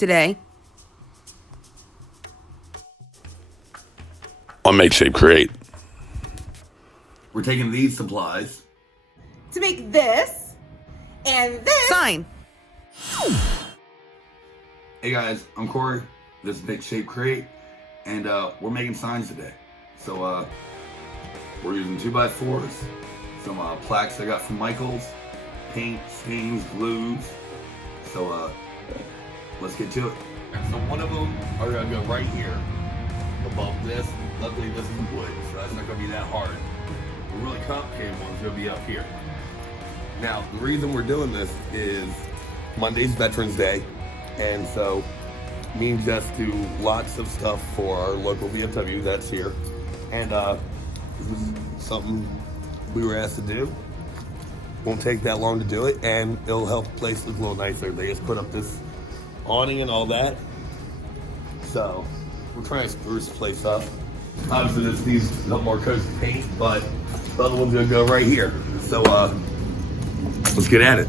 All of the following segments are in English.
today. On Make, Shape, Create. We're taking these supplies to make this and this sign. Hey guys, I'm Cory. This is Make, Shape, Create, and we're making signs today. So we're using 2x4s, some plaques I got from Michael's, paint, stains, glues. So let's get to it. So one of them are gonna go right here above this. Luckily this is wood, so that's not gonna be that hard. The really complicated one's gonna be up here. Now the reason we're doing this is Monday's Veterans Day, and so me and Jess do lots of stuff for our local V.F.W. that's here, and this is something we were asked to do. Won't take that long to do it, and it'll help the place look a little nicer. They just put up this awning and all that, so we're trying to spruce the place up. Obviously this needs a little more coats of paint, but the other one's gonna go right here. So let's get at it.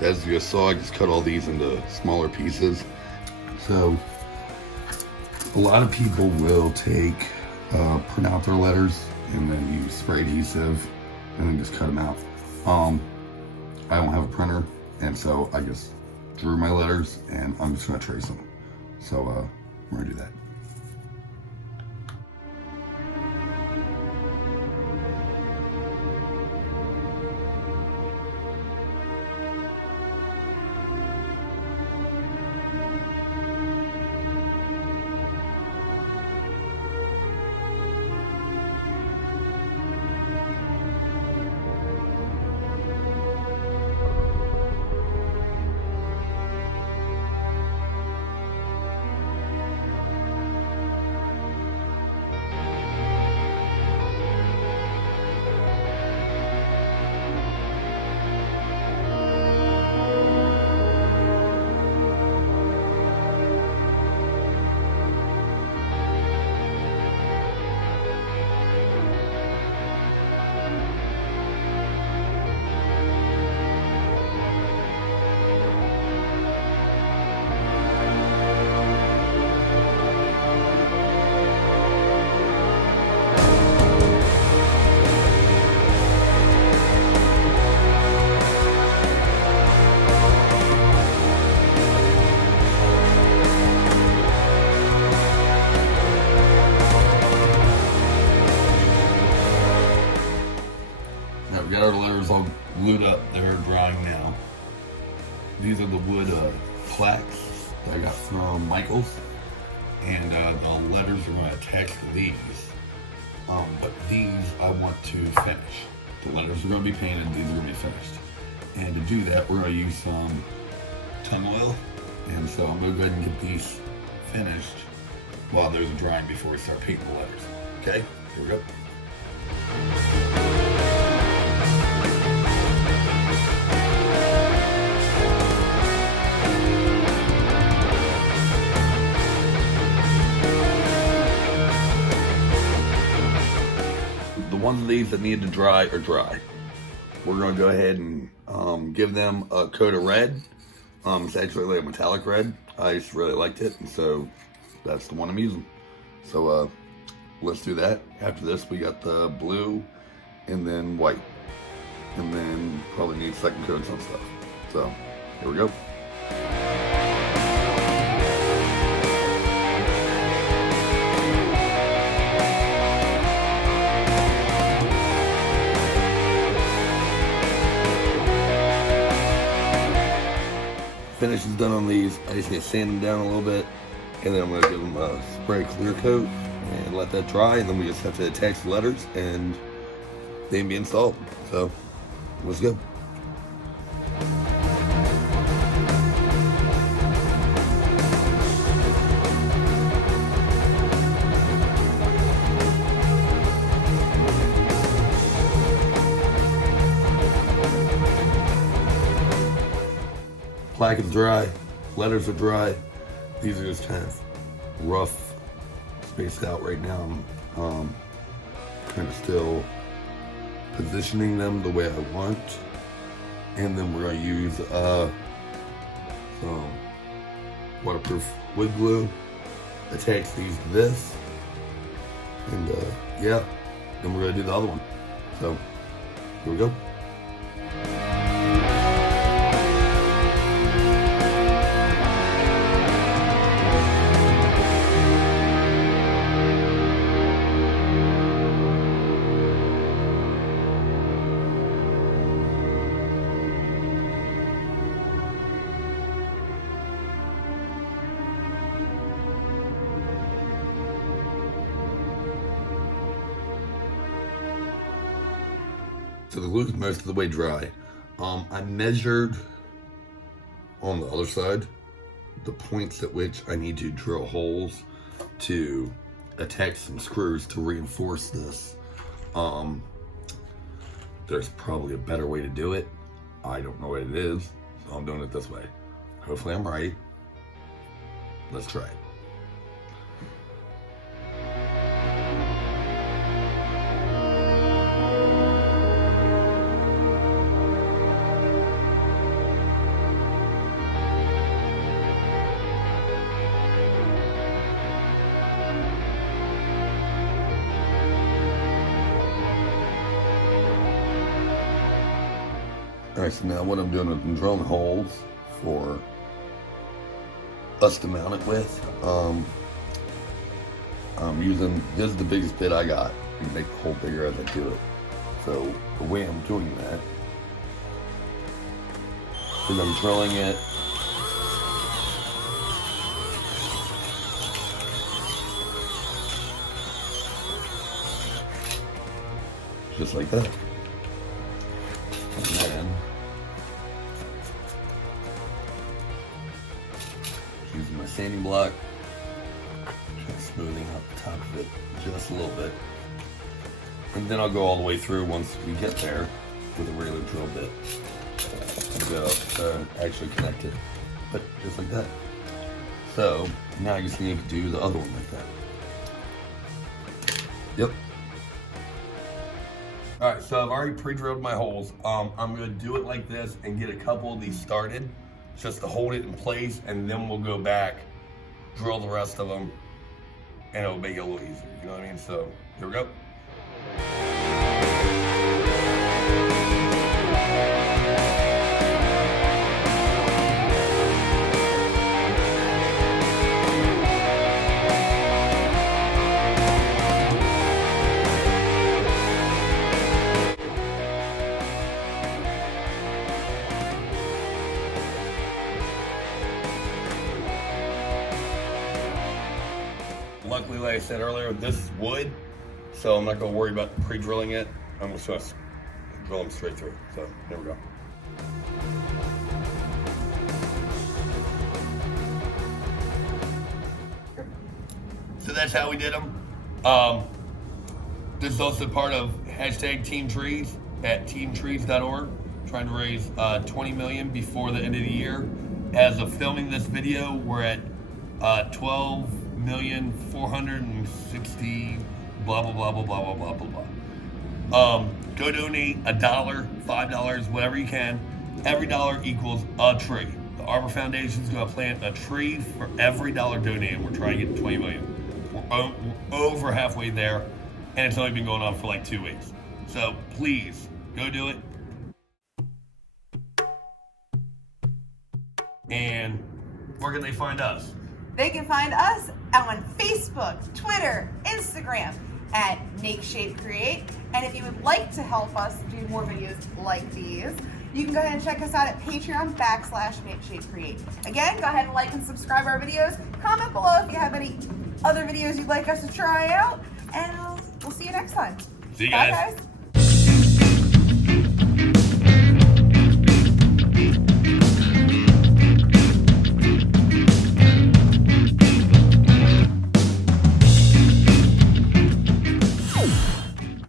As you saw, I just cut all these into smaller pieces. So a lot of people will take, print out their letters and then use spray adhesive and then just cut them out. I don't have a printer, and so I just drew my letters and I'm just gonna trace them. So we're gonna do that. We got our letters all glued up. They're drying now. These are the wood plaques that I got from Michael's, and the letters are going to attach to these. But these I want to finish. The letters are going to be painted. These are going to be finished. And to do that, we're going to use some tung oil. And so I'm going to go ahead and get these finished while those are drying before we start painting the letters. Okay, here we go. The ones of these that need to dry are dry. We're going to go ahead and give them a coat of red. It's actually like a metallic red. I just really liked it, and so that's the one I'm using. So let's do that. After this, we got the blue and then white. And then probably need second coats on stuff. So here we go. Finish is done on these. I just need to sand them down a little bit, and then I'm going to give them a spray clear coat and let that dry, and then we just have to attach the letters and they can be installed. So let's go. plaque is dry, letters are dry. These are just kind of rough, spaced out right now. I'm kind of still positioning them the way I want. And then we're going to use some waterproof wood glue. Attach these to this. And yeah, then we're going to do the other one. So here we go. So the glue is most of the way dry. I measured on the other side the points at which I need to drill holes to attach some screws to reinforce this. There's probably a better way to do it. I don't know what it is, so I'm doing it this way. Hopefully I'm right. Let's try it. Alright, so now what I'm doing is I'm drilling holes for us to mount it with. I'm using, this is the biggest bit I got. You can make the hole bigger as I do it. So the way I'm doing that is I'm drilling it just like that. And then using my sanding block, just smoothing out the top of it just a little bit. And then I'll go all the way through once we get there with a regular drill bit. So actually connect it, but just like that. So now I just need to do the other one like that. Yep. Alright, so I've already pre-drilled my holes. I'm going to do it like this and get a couple of these started just to hold it in place, and then we'll go back, drill the rest of them, and it'll make it a little easier, you know what I mean? So, here we go. Luckily, like I said earlier, this is wood, so I'm not going to worry about pre-drilling it. I'm just going to drill them straight through. So, there we go. So that's how we did them. This is also part of hashtag Team Trees at teamtrees.org, trying to raise 20 million before the end of the year. As of filming this video, we're at 12,460 blah blah blah blah blah blah blah blah blah. Go donate $1, $5, whatever you can. Every dollar equals a tree. The Arbor Foundation is going to plant a tree for every dollar donated. We're trying to get to 20 million. We're over halfway there, and it's only been going on for like 2 weeks. So please go do it. And where can they find us? They can find us on Facebook, Twitter, Instagram at Make Shape Create. And if you would like to help us do more videos like these, you can go ahead and check us out at Patreon.com/Make Shape Create. Again, go ahead and like and subscribe our videos. Comment below if you have any other videos you'd like us to try out. And we'll see you next time. See you Bye, guys. guys.